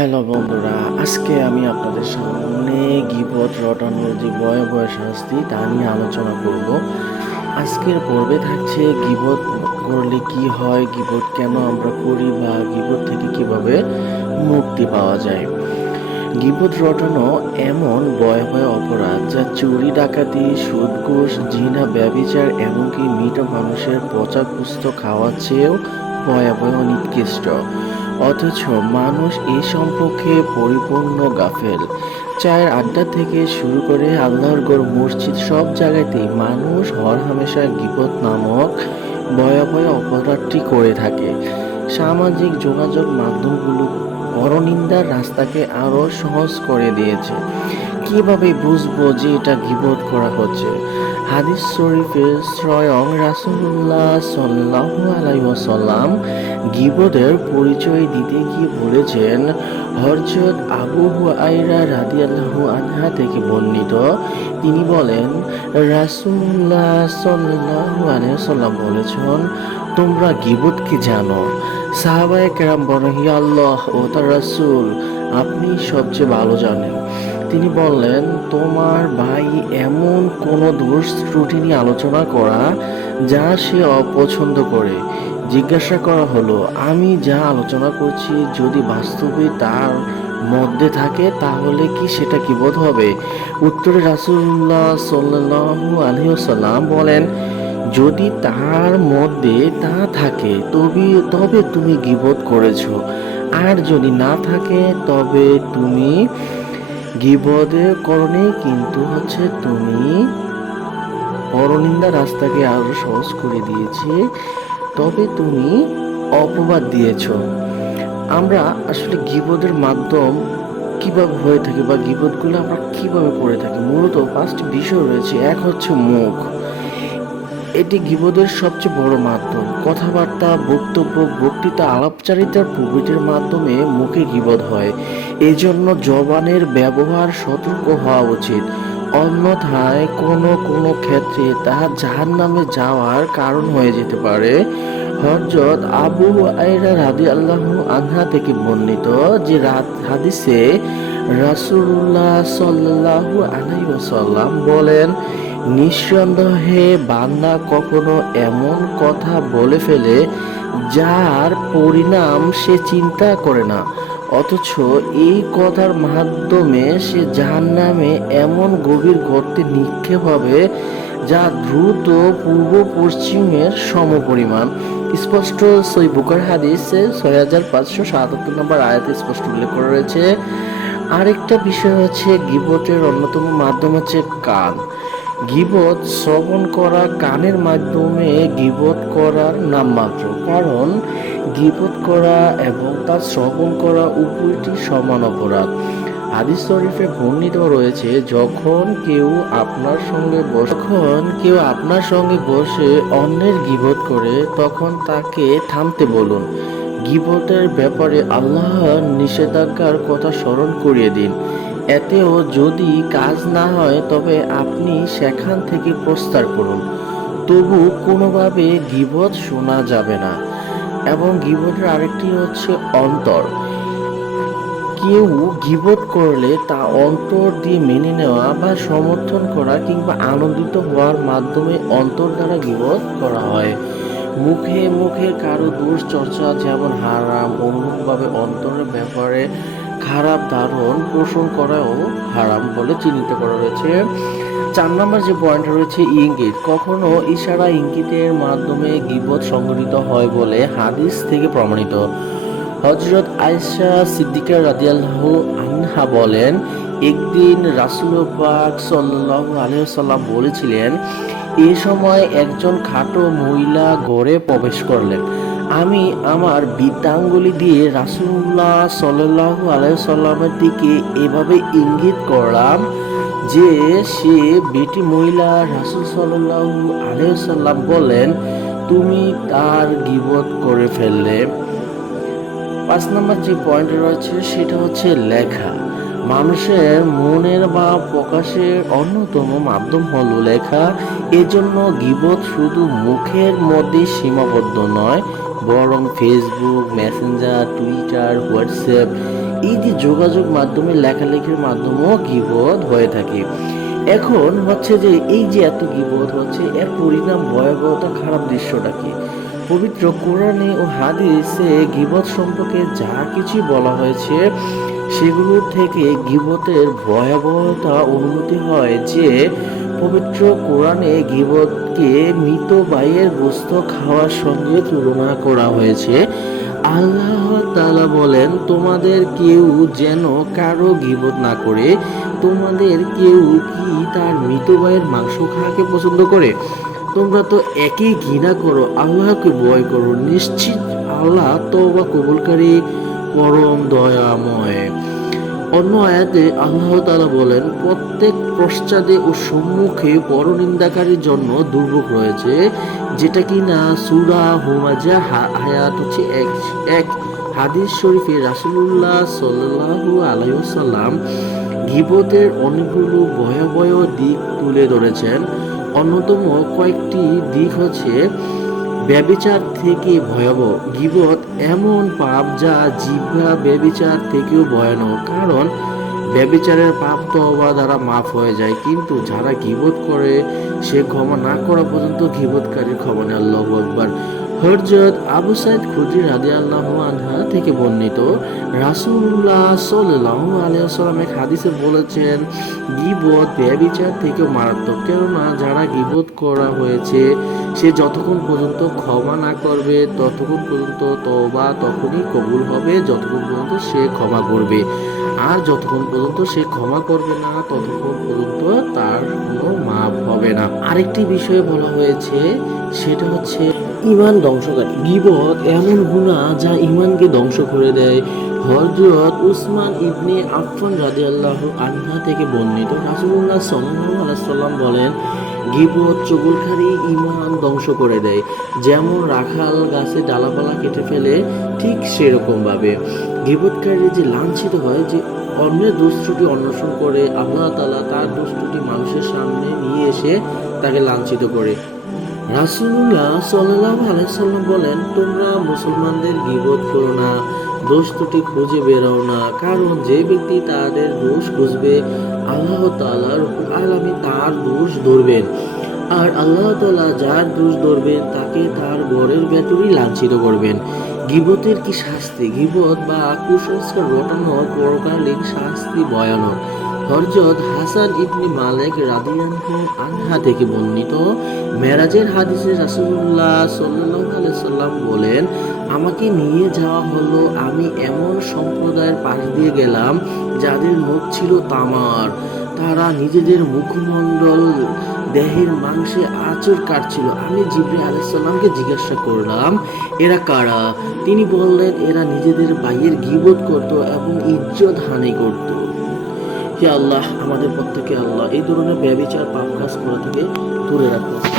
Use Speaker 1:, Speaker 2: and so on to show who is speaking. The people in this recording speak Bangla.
Speaker 1: হ্যালো বন্ধুরা, আজকে আমি আপনাদের সামনে গিবত রটানোর যে ভয়াবহ শাস্তি তা নিয়ে আলোচনা করব। আজকের পর্বে থাকছে গিবত করলে কি হয়, গিবত কেন আমরা করি বা গিবত থেকে কীভাবে মুক্তি পাওয়া যায়। গিবত রটানো এমন ভয়াবহ অপরাধ যা চুরি, ডাকাতি সুদ ঘুষ জিনা ব্যবিচার এমনকি মৃত মানুষের পচা কুস্ত খাওয়ার চেয়েও ভয়াবহ নিকৃষ্ট। অথচ মানুষ এই সম্পর্কে পরিপূর্ণ গাফেল। চায়ের আড্ডা থেকে শুরু করে আল্লাহর গড় মসজিদ, সব জায়গাতেই মানুষ হরহামেশা গিবত নামক ভয়াবহ অপরাধটি করে থাকে। সামাজিক যোগাযোগ মাধ্যমগুলো পরনিন্দার রাস্তাকে আরও সহজ করে দিয়েছে। কীভাবে বুঝব যে এটা গিবত করা হচ্ছে? হাদিস শরীফে স্বয়ং রাসূলুল্লাহ সাল্লাল্লাহু আলাইহি ওয়াসাল্লাম গিবদের পরিচয় দিতে গিয়ে বলেছেন হরজত আবু হুয়াইরা রাদিয়াল্লাহু আনহা থেকে বর্ণিত। তিনি বলেন, রাসূলুল্লাহ সাল্লাল্লাহু আলাইহি ওয়াসাল্লাম বলেছেন, তোমরা গিবতকে জানো। সাহাবায়ে কেরাম বলেন আল্লাহ ও তার রাসূল, আপনি সবচেয়ে ভালো জানেন। তিনি বললেন, তোমার ভাই এমন কোনো দোষ ত্রুটি নিয়ে আলোচনা করা যা সে অপছন্দ করে। জিজ্ঞাসা করা হলো, আমি যা আলোচনা করছি যদি বাস্তবে তার মধ্যে থাকে, তাহলে কি সেটা কি বোধ হবে? উত্তরে রাসূলুল্লাহ সাল্লাল্লাহু আলাইহি ওয়াসাল্লাম বলেন, যদি তার মধ্যে তা থাকে, তবে তবে তুমি গিবোধ করেছ। আর যদি না থাকে, তবে তুমি গিবদের করণে কিন্তু হচ্ছে তুমি পরনিন্দা রাস্তাকে আরও সহজ করে দিয়েছে, তবে তুমি অপবাদ দিয়েছ। আমরা আসলে গিবদের মাধ্যম কীভাবে হয়ে থাকে বা গিবদগুলো আমরা কীভাবে করে থাকি? মূলত পাঁচটি বিষয় রয়েছে। এক হচ্ছে মুখ। এটি গিবদের সবচেয়ে বড় মাধ্যম। কথাবার্তা, বক্তব্য, বক্তৃতা, আলাপচারিতার প্রভৃতির মাধ্যমে মুখে গিবদ হয়। এজন্য জবানের ব্যবহার সতর্ক হওয়া উচিত। অন্যথায় কোনো কোনো ক্ষেত্রে তাহা জাহান নামে যাওয়ার কারণ হয়ে যেতে পারে। হরজত আবু আয়রা রাদি আল্লাহ আনহা থেকে বর্ণিত যে রাত হাদিসে রাসূলুল্লাহ সাল্লাল্লাহু আলাইহি ওয়াসাল্লাম বলেন নিঃসন্দেহে বান্দা কখনো এমন কথা বলে ফেলে যার পরিণাম সে চিন্তা করে না। অথচ এই কথার মাধ্যমে সে জাহান্নামে এমন গভীর গর্তে নিক্ষেপ হবে যা দ্রুত পূর্ব পশ্চিমের সমপরিমাণ। স্পষ্ট সই বুকার হাদিসে ছয় হাজার পাঁচশো সাতাত্তর নম্বর আয়াতে স্পষ্ট উল্লেখ করা রয়েছে। আরেকটা বিষয় হচ্ছে গিবটের অন্যতম মাধ্যম হচ্ছে কান। গিবত শ্রবণ করা কানের মাধ্যমে গিবত করার নামমাত্র। কারণ গিবত করা এবং তার শ্রবণ করা উভয়টি সমান অপরাধ। হাদিস শরীফে বর্ণিত রয়েছে, যখন কেউ আপনার সঙ্গে যখন কেউ আপনার সঙ্গে বসে অন্যের গিবত করে, তখন তাকে থামতে বলুন। গিবতের ব্যাপারে আল্লাহর নিষেধাজ্ঞার কথা স্মরণ করিয়ে দিন। এতেও যদি কাজ না হয়, তবে আপনি সেখান থেকে প্রস্তার করুন। তবু কোনোভাবে গিবত শোনা যাবে না। এবং গিবতের আরেকটি হচ্ছে অন্তর। কেউ গিবত করলে তা অন্তর দিয়ে মেনে নেওয়া বা সমর্থন করা কিংবা আনন্দিত হওয়ার মাধ্যমে অন্তর দ্বারা গিবত করা হয়। মুখে মুখে কারও দোষ চর্চা যেমন হারাম অনুরূপভাবে অন্তরের ব্যাপারে খারাপ ধারণ পোষণ করাও হারাম বলে চিহ্নিত করা রয়েছে চার নম্বর যে পয়েন্ট রয়েছে, ইঙ্গিত। কখনো ইশারা ইঙ্গিতের মাধ্যমে গিবত সংঘটিত হয় বলে হাদিস থেকে প্রমাণিত। হজরত আয়েশা সিদ্দিকা রাদিয়াল্লাহ আনহা বলেন, একদিন রাসুল পাক সাল্লাল্লাহু আলাইহি বলেছিলেন, এ সময় একজন খাটো মহিলা ঘরে প্রবেশ করলেন। আমি আমার বৃদ্ধাঙ্গুলি দিয়ে রাসুল্লাহ সাল্লাল্লাহু আলাইহি সাল্লামের দিকে এভাবে ইঙ্গিত করলাম যে সে বেটি মহিলা রাসুল সাল্লাল্লাহু আলাইহি সাল্লাম বললেন, তুমি তার গিবত করে ফেললে। পাঁচ নম্বর যে পয়েন্ট রয়েছে সেটা হচ্ছে লেখা। মানুষের মনের বা প্রকাশের অন্যতম মাধ্যম হলো লেখা। এজন্য গিবত শুধু মুখের মধ্যে সীমাবদ্ধ নয় বরং ফেসবুক মেসেঞ্জার টুইটার হোয়াটসঅ্যাপ এই যে যোগাযোগ মাধ্যমে, লেখালেখির মাধ্যমেও গিবত হয়ে থাকে। এখন হচ্ছে যে, এই যে এত গিবত হচ্ছে, এর পরিণাম ভয়াবহতা খারাপ দৃশ্যটা কি? পবিত্র কোরআনে ও হাদিসে গিবত সম্পর্কে যা কিছু বলা হয়েছে সেগুলো থেকে গিবতের ভয়াবহতা অনুমতি হয় যে পবিত্র কোরআনে গিবতকে মৃত বাইয়ের গোস্ত খাওয়ার সঙ্গে তুলনা করা হয়েছে। আল্লাহ তালা বলেন, তোমাদের কেউ যেন কারও গিবত না করে, তোমাদের কেউ কি তার মৃত ভাইয়ের মাংস খাওয়াকে পছন্দ করে? তোমরা তো একই ঘৃণা করো, আল্লাহকে ভয় করো। নিশ্চিত আল্লাহ তওবা কবুলকারী, পরম দয়াময়। অন্য আয়াতে আল্লাহ তালা বলেন, প্রত্যেক পশ্চাদে ও সম্মুখে পরনিন্দাকারীর জন্য দুর্ভোগ রয়েছে, যেটা কি না সুরা হুমাজা হায়াত হচ্ছে এক এক হাদিস শরীফে রাসূলুল্লাহ সাল্লাল্লাহু আলাইহি ওয়াসাল্লাম গিবতের অনেকগুলো ভয়াবহ দিক তুলে ধরেছেন। অন্যতম কয়েকটি দিক হচ্ছে ব্যবিচার থেকে ভয়াবহ। গিবত এমন পাপ যা জিভা ব্যবিচার থেকেও ভয়ানক। কারণ, ব্যবিচারের পাপ তো হওয়া দ্বারা মাফ হয়ে যায়। কিন্তু যারা গিবত করে, সে ক্ষমা না করা পর্যন্ত গিবতকারীর ক্ষমা নেয় আল্লাহ আকবার। হরজত আবু সাইদ খুদ্রি রাদি আল্লাহ আনহা থেকে বর্ণিত রাসূলুল্লাহ সাল্লাল্লাহু আলাইহি ওয়াসাল্লাম এক হাদিসে বলেছেন, গিবত ব্যবিচার থেকেও মারাত্মক, কেননা যারা গিবত করা হয়েছে, সে যতক্ষণ পর্যন্ত ক্ষমা না করবে, ততক্ষণ পর্যন্ত তওবা তখনই কবুল হবে, যতক্ষণ পর্যন্ত সে ক্ষমা করবে। আর যতক্ষণ পর্যন্ত সে ক্ষমা করবে না, ততক্ষণ পর্যন্ত তার কোনো মাপ হবে না। আরেকটি বিষয়ে বলা হয়েছে, সেটা হচ্ছে ইমান ধ্বংসকারী। গিবত এমন গুণা যা ইমানকে ধ্বংস করে দেয়। হযরত উসমান ইবনে আফফান রাদিয়াল্লাহু আনহা থেকে বর্ণিত আলাইহি সাল্লাম বলেন, গিবত চগুলখারি ইমান ধ্বংস করে দেয়। যেমন রাখাল গাছে ডালাপালা কেটে ফেলে, ঠিক সেরকমভাবে। গিবতকারী যে লাঞ্ছিত হয় যে অন্যের দুষ্টুটি অন্বেষণ করে আল্লাহ তাআলা তার দুষ্টুটি মানুষের সামনে নিয়ে এসে তাকে লাঞ্ছিত করে। রাসূলুল্লাহ সাল্লাল্লাহু আলাইহি সাল্লাম বলেন, তোমরা মুসলমানদের গিবত করো না, দোষ ত্রুটি খুঁজে বেরাও না, কারণ যে ব্যক্তি তাদের দোষ খুঁজবে, আল্লাহ তাআলা রব্বুল আলামিন তার দোষ ধরবেন। আর আল্লাহ তাআলা যার দোষ ধরবেন, তাকে তার ঘরের ভেতরই লাঞ্ছিত করবেন। গিবতের কি শাস্তি? গিবত বা কুসংস্কার রটানোর পরকালীন শাস্তি ভয়ানক। হরজত হাসান ইবনে মালিক রাদিয়াল্লাহু আনহা থেকে বর্ণিত মেরাজের হাদিসে রাসূলুল্লাহ সাল্লাল্লাহু আলাইহি সাল্লাম বলেন, আমাকে নিয়ে যাওয়া হলো, আমি এমন সম্প্রদায়ের পাশ দিয়ে গেলাম, যাদের মুখ ছিল তামার। তারা নিজেদের মুখমণ্ডল দেহের মাংসে আঁচড় কাটছিল। আমি জিব্রাইল আলাইসাল্লামকে জিজ্ঞাসা করলাম, এরা কারা? তিনি বললেন, এরা নিজেদের বাইয়ের গিবোধ করত এবং ইজ্জত হানি করত। হে আল্লাহ, আমাদের প্রত্যেকে আল্লাহ এই ধরনের ব্যবিচার পাপ কাজ করা থেকে দূরে রাখো।